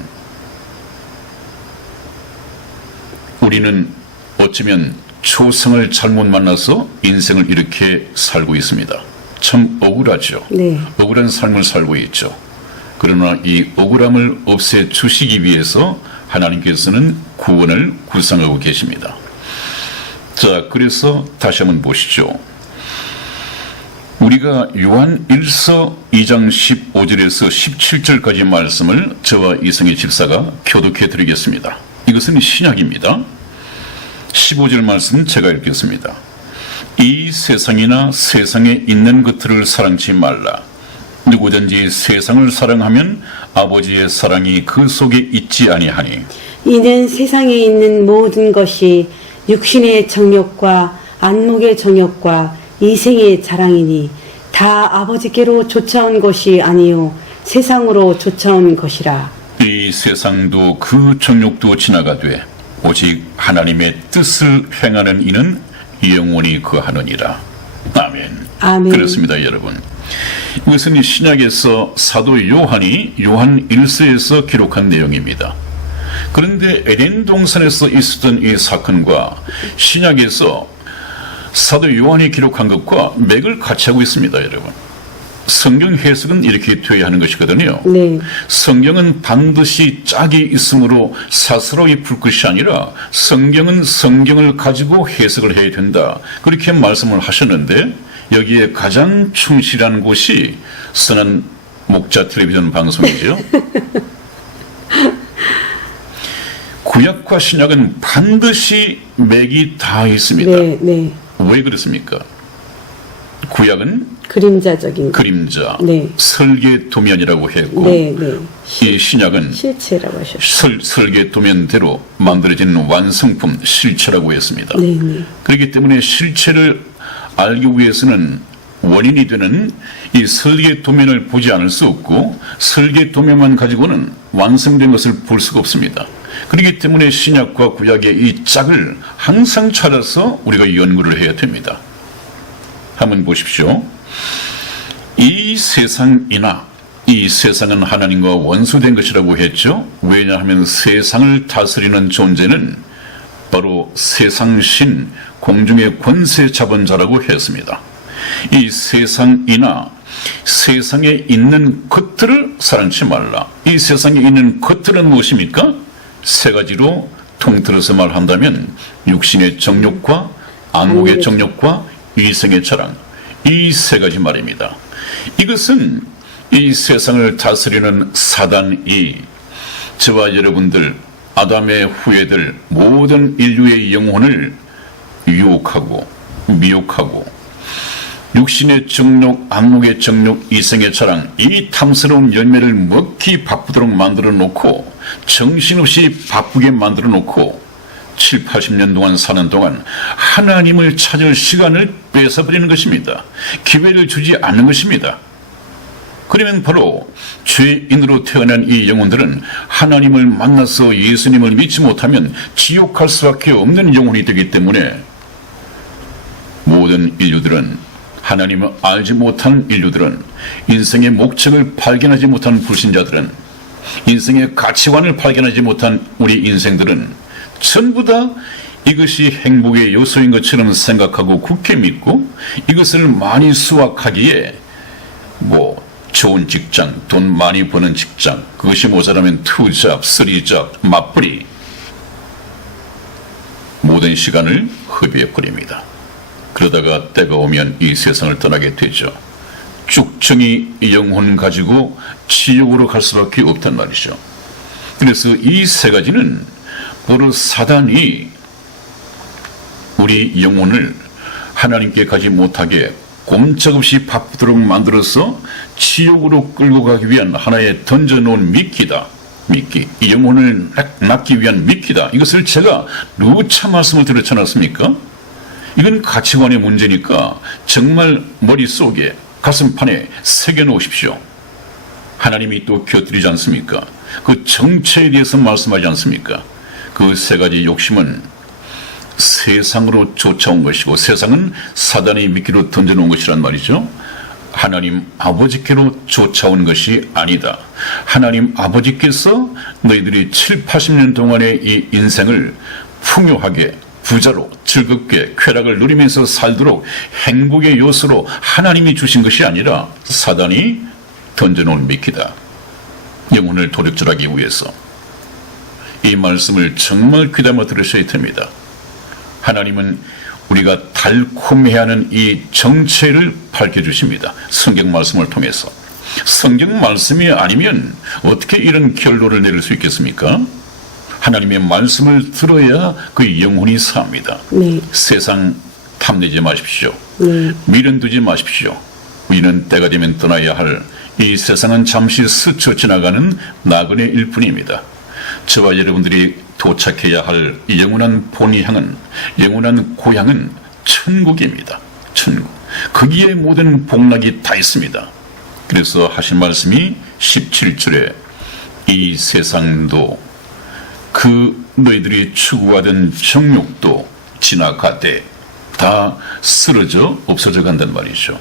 우리는 어쩌면 초성을 잘못 만나서 인생을 이렇게 살고 있습니다. 참 억울하죠. 네. 억울한 삶을 살고 있죠. 그러나 이 억울함을 없애 주시기 위해서 하나님께서는 구원을 구상하고 계십니다. 자, 그래서 다시 한번 보시죠. 우리가 요한 1서 2장 15절에서 17절까지 말씀을 저와 이성희 집사가 교독해 드리겠습니다. 이것은 신약입니다. 15절 말씀 제가 읽겠습니다. 이 세상이나 세상에 있는 것들을 사랑치 말라. 누구든지 세상을 사랑하면 아버지의 사랑이 그 속에 있지 아니하니. 이는 세상에 있는 모든 것이 육신의 정욕과 안목의 정욕과 이생의 자랑이니 다 아버지께로 쫓아온 것이 아니요 세상으로 쫓아온 것이라. 이 세상도 그 정욕도 지나가되 오직 하나님의 뜻을 행하는 이는 영원히 거하느니라. 아멘. 아멘. 그렇습니다, 여러분. 이것은 신약에서 사도 요한이 요한 1서에서 기록한 내용입니다. 그런데 에덴 동산에서 있었던 이 사건과 신약에서 사도 요한이 기록한 것과 맥을 같이 하고 있습니다, 여러분. 성경 해석은 이렇게 되어야 하는 것이거든요. 네. 성경은 반드시 짝이 있으므로 사스러이 풀 것이 아니라 성경은 성경을 가지고 해석을 해야 된다. 그렇게 말씀을 하셨는데 여기에 가장 충실한 곳이 선한 목자 텔레비전 방송이죠. 구약과 신약은 반드시 맥이 다 있습니다. 네, 네. 왜 그렇습니까? 구약은 그림자적인 거. 그림자, 네. 설계 도면이라고 했고, 네, 네. 이 신약은 실체라고 하셨어요. 설계 도면대로 만들어진 완성품, 실체라고 했습니다. 네, 네. 그렇기 때문에 실체를 알기 위해서는 원인이 되는 이 설계 도면을 보지 않을 수 없고, 설계 도면만 가지고는 완성된 것을 볼 수가 없습니다. 그렇기 때문에 신약과 구약의 이 짝을 항상 찾아서 우리가 연구를 해야 됩니다. 한번 보십시오. 이 세상이나 이 세상은 하나님과 원수된 것이라고 했죠. 왜냐하면 세상을 다스리는 존재는 바로 세상신 공중의 권세 잡은 자라고 했습니다. 이 세상이나 세상에 있는 것들을 사랑치 말라. 이 세상에 있는 것들은 무엇입니까? 세 가지로 통틀어서 말한다면 육신의 정욕과 안목의 정욕과 이생의 자랑, 이 세 가지 말입니다. 이것은 이 세상을 다스리는 사단이 저와 여러분들, 아담의 후예들, 모든 인류의 영혼을 유혹하고 미혹하고 육신의 정욕, 안목의 정욕, 이생의 자랑, 이 탐스러운 열매를 먹기 바쁘도록 만들어 놓고 정신없이 바쁘게 만들어 놓고 7, 80년 동안 사는 동안 하나님을 찾을 시간을 뺏어버리는 것입니다. 기회를 주지 않는 것입니다. 그러면 바로 죄인으로 태어난 이 영혼들은 하나님을 만나서 예수님을 믿지 못하면 지옥 갈 수밖에 없는 영혼이 되기 때문에 모든 인류들은, 하나님을 알지 못한 인류들은, 인생의 목적을 발견하지 못한 불신자들은, 인생의 가치관을 발견하지 못한 우리 인생들은 전부 다 이것이 행복의 요소인 것처럼 생각하고 굳게 믿고, 이것을 많이 수확하기에 좋은 직장, 돈 많이 버는 직장, 그것이 모자라면 2잡, 3잡, 맞벌이, 모든 시간을 허비해버립니다. 그러다가 때가 오면 이 세상을 떠나게 되죠. 쭉정이 영혼 가지고 지옥으로 갈 수밖에 없단 말이죠. 그래서 이 세 가지는 바로 사단이 우리 영혼을 하나님께 가지 못하게 꼼짝없이 바쁘도록 만들어서 지옥으로 끌고 가기 위한 하나의 던져놓은 미끼다. 미끼. 이 영혼을 낳기 위한 미끼다. 이것을 제가 누차 말씀을 드렸지 않았습니까? 이건 가치관의 문제니까 정말 머릿속에, 가슴판에 새겨놓으십시오. 하나님이 또 곁들이지 않습니까? 그 정체에 대해서 말씀하지 않습니까? 그 세 가지 욕심은 세상으로 쫓아온 것이고, 세상은 사단의 미끼로 던져놓은 것이란 말이죠. 하나님 아버지께로 쫓아온 것이 아니다. 하나님 아버지께서 너희들이 7, 80년 동안의 이 인생을 풍요하게, 부자로, 즐겁게, 쾌락을 누리면서 살도록 행복의 요소로 하나님이 주신 것이 아니라 사단이 던져놓은 미끼다. 영혼을 도둑질하기 위해서. 이 말씀을 정말 귀담아 들으셔야 됩니다. 하나님은 우리가 달콤해하는 이 정체를 밝혀주십니다. 성경 말씀을 통해서. 성경 말씀이 아니면 어떻게 이런 결론을 내릴 수 있겠습니까? 하나님의 말씀을 들어야 그 영혼이 삽니다. 네. 세상 탐내지 마십시오. 네. 미련 두지 마십시오. 우리는 때가 되면 떠나야 할 이 세상은 잠시 스쳐 지나가는 나그네 일뿐입니다. 저와 여러분들이 도착해야 할 영원한 본향은, 영원한 고향은 천국입니다. 천국. 거기에 모든 복락이 다 있습니다. 그래서 하신 말씀이 17절에 이 세상도 그 너희들이 추구하던 정욕도 지나가되 다 쓰러져 없어져 간단 말이죠.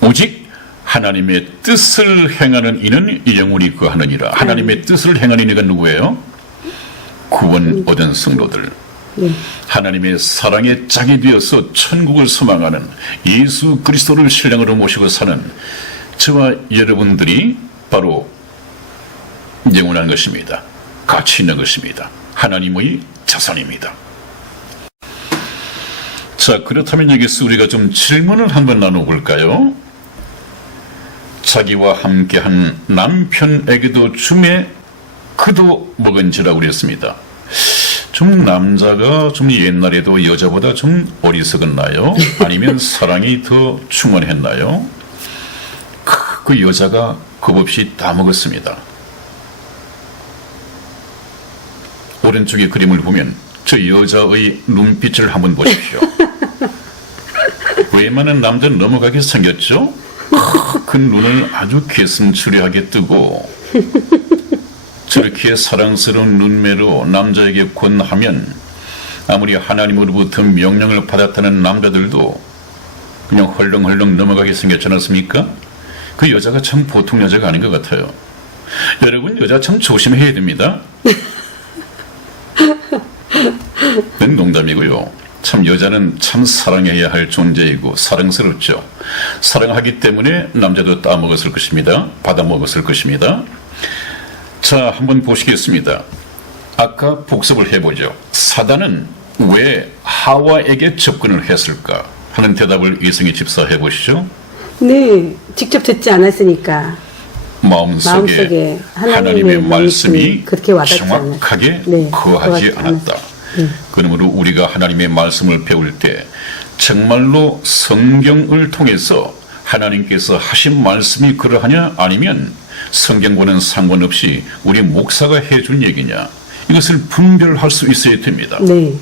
오직 하나님의 뜻을 행하는 이는 영원히 거하느니라. 하나님의 뜻을 행하는 이가 누구예요? 구원 얻은 성도들. 하나님의 사랑의 짝이 되어서 천국을 소망하는 예수 그리스도를 신랑으로 모시고 사는 저와 여러분들이 바로 영원한 것입니다. 가치 있는 것입니다. 하나님의 자산입니다. 자, 그렇다면 여기서 우리가 좀 질문을 한번 나눠볼까요? 자기와 함께한 남편에게도 주매 그도 먹은지라고 그랬습니다. 좀 남자가 좀 옛날에도 여자보다 좀 어리석었나요? 아니면 사랑이 더 충만했나요? 그 여자가 겁없이 다 먹었습니다. 오른쪽의 그림을 보면 저 여자의 눈빛을 한번 보십시오. 웬만한 남자는 넘어가게 생겼죠? 그 눈을 아주 개슴츠레하게 뜨고 저렇게 사랑스러운 눈매로 남자에게 권하면 아무리 하나님으로부터 명령을 받았다는 남자들도 그냥 헐렁헐렁 넘어가게 생겼지 않았습니까? 그 여자가 참 보통 여자가 아닌 것 같아요. 여러분, 여자 참 조심해야 됩니다. 그건 농담이고요. 참 여자는 참 사랑해야 할 존재이고 사랑스럽죠. 사랑하기 때문에 남자도 따먹었을 것입니다. 받아먹었을 것입니다. 자, 한번 보시겠습니다. 아까 복습을 해보죠. 사단은 왜 하와에게 접근을 했을까 하는 대답을 이승희 집사 해보시죠. 네, 직접 듣지 않았으니까 마음속에 하나님의 말씀이 그렇게 와닿지 정확하게 네, 거하지 않았다. 그러므로 우리가 하나님의 말씀을 배울 때 정말로 성경을 통해서 하나님께서 하신 말씀이 그러하냐 아니면 성경과는 상관없이 우리 목사가 해준 얘기냐, 이것을 분별할 수 있어야 됩니다. 네.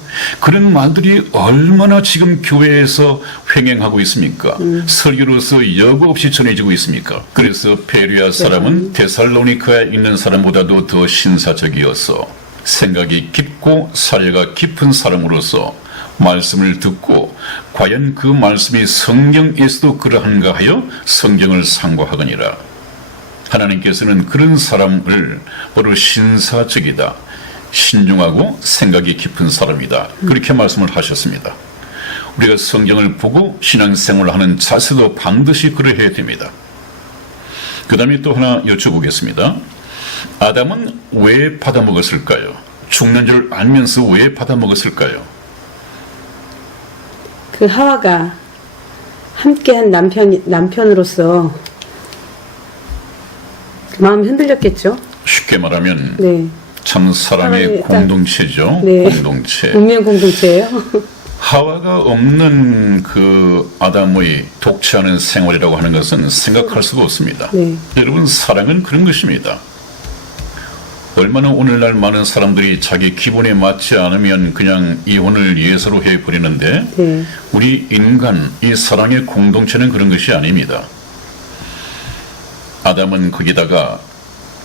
그런 말들이 얼마나 지금 교회에서 횡행하고 있습니까? 설교로서 여과 없이 전해지고 있습니까? 그래서 베레아 사람은 데살로니카에 있는 사람보다도 더 신사적이어서 생각이 깊고 사려가 깊은 사람으로서 말씀을 듣고 과연 그 말씀이 성경에서도 그러한가 하여 성경을 상고하거니라. 하나님께서는 그런 사람을 바로 신사적이다, 신중하고 생각이 깊은 사람이다, 그렇게 말씀을 하셨습니다. 우리가 성경을 보고 신앙생활을 하는 자세도 반드시 그러해야 됩니다. 그 다음에 또 하나 여쭤보겠습니다. 아담은 왜 받아먹었을까요? 죽는 줄 알면서 왜 받아먹었을까요? 그 하와가 함께한 남편으로서 마음이 흔들렸겠죠. 쉽게 말하면 네. 참 사람의 공동체죠. 네. 공동체. 운명 공동체예요. 하와가 없는 그 아담의 독취하는 생활이라고 하는 것은 생각할 수가 없습니다. 네. 여러분, 사랑은 그런 것입니다. 얼마나 오늘날 많은 사람들이 자기 기분에 맞지 않으면 그냥 이혼을 예사로 해버리는데 네. 우리 인간, 이 사랑의 공동체는 그런 것이 아닙니다. 아담은 거기다가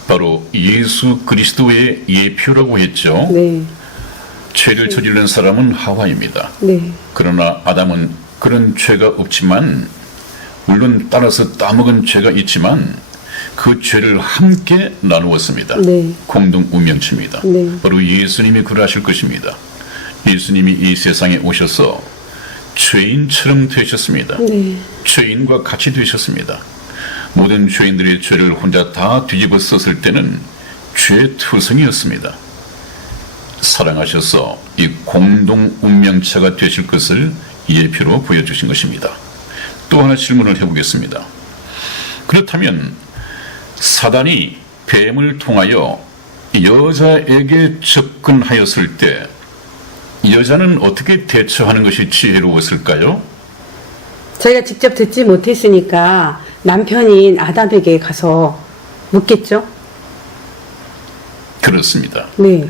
바로 예수 그리스도의 예표라고 했죠. 네. 죄를 저지른 사람은 하와입니다. 네. 그러나 아담은 그런 죄가 없지만, 물론 따라서 따먹은 죄가 있지만 그 죄를 함께 나누었습니다. 네. 공동 운명체입니다. 네. 바로 예수님이 그러하실 것입니다. 예수님이 이 세상에 오셔서 죄인처럼 되셨습니다. 네. 죄인과 같이 되셨습니다. 모든 죄인들의 죄를 혼자 다 뒤집어 썼을 때는 죄투성이었습니다. 사랑하셔서 이 공동 운명체가 되실 것을 예표로 보여주신 것입니다. 또 하나 질문을 해보겠습니다. 그렇다면 사단이 뱀을 통하여 여자에게 접근하였을 때 여자는 어떻게 대처하는 것이 지혜로웠을까요? 저희가 직접 듣지 못했으니까 남편인 아담에게 가서 묻겠죠? 그렇습니다. 네.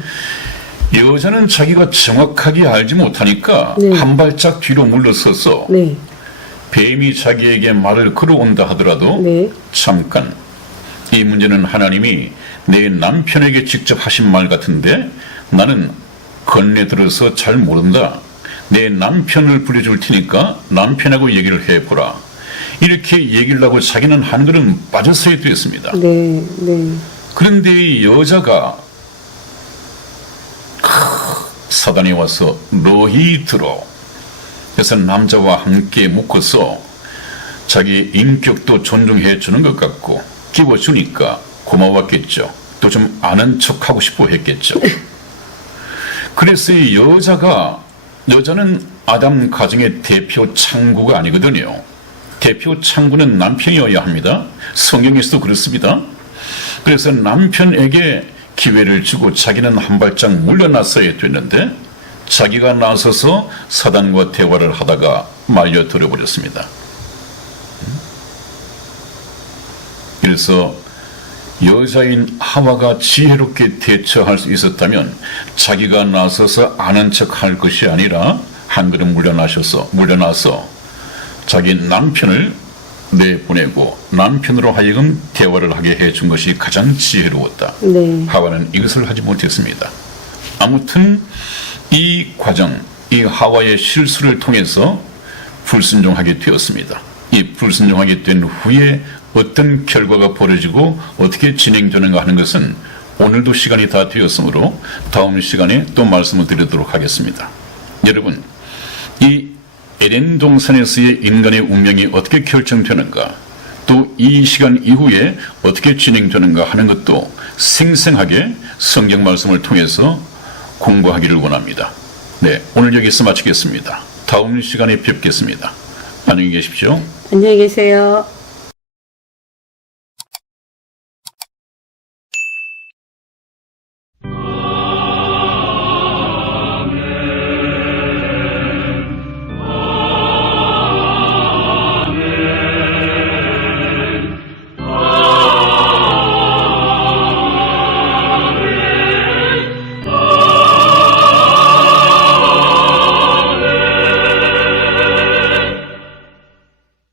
여자는 자기가 정확하게 알지 못하니까 네. 한 발짝 뒤로 물러서서 네. 뱀이 자기에게 말을 걸어온다 하더라도 네. 잠깐, 이 문제는 하나님이 내 남편에게 직접 하신 말 같은데 나는 건네들어서 잘 모른다. 내 남편을 불러줄 테니까 남편하고 얘기를 해보라. 이렇게 얘기를 하고 자기는 한 걸음 빠졌어야 됐습니다. 네. 네. 그런데 이 여자가 사단이 와서 너희 들어, 그래서 남자와 함께 묶어서 자기 인격도 존중해 주는 것 같고 끼워주니까 고마웠겠죠. 또 좀 아는 척하고 싶어 했겠죠. 그래서 이 여자는 아담 가정의 대표 창구가 아니거든요. 대표 창구는 남편이어야 합니다. 성경에서도 그렇습니다. 그래서 남편에게 기회를 주고 자기는 한 발짝 물러났어야 됐는데 자기가 나서서 사단과 대화를 하다가 말려들어 버렸습니다. 그래서 여자인 하와가 지혜롭게 대처할 수 있었다면 자기가 나서서 아는 척 할 것이 아니라 한 걸음 물러나서 자기 남편을 내보내고 남편으로 하여금 대화를 하게 해준 것이 가장 지혜로웠다. 네. 하와는 이것을 하지 못했습니다. 아무튼 이 과정, 이 하와의 실수를 통해서 불순종하게 되었습니다. 이 불순종하게 된 후에 어떤 결과가 벌어지고 어떻게 진행되는가 하는 것은 오늘도 시간이 다 되었으므로 다음 시간에 또 말씀을 드리도록 하겠습니다. 여러분, 이 에덴 동산에서의 인간의 운명이 어떻게 결정되는가, 또 이 시간 이후에 어떻게 진행되는가 하는 것도 생생하게 성경 말씀을 통해서 공부하기를 원합니다. 네, 오늘 여기서 마치겠습니다. 다음 시간에 뵙겠습니다. 안녕히 계십시오. 안녕히 계세요.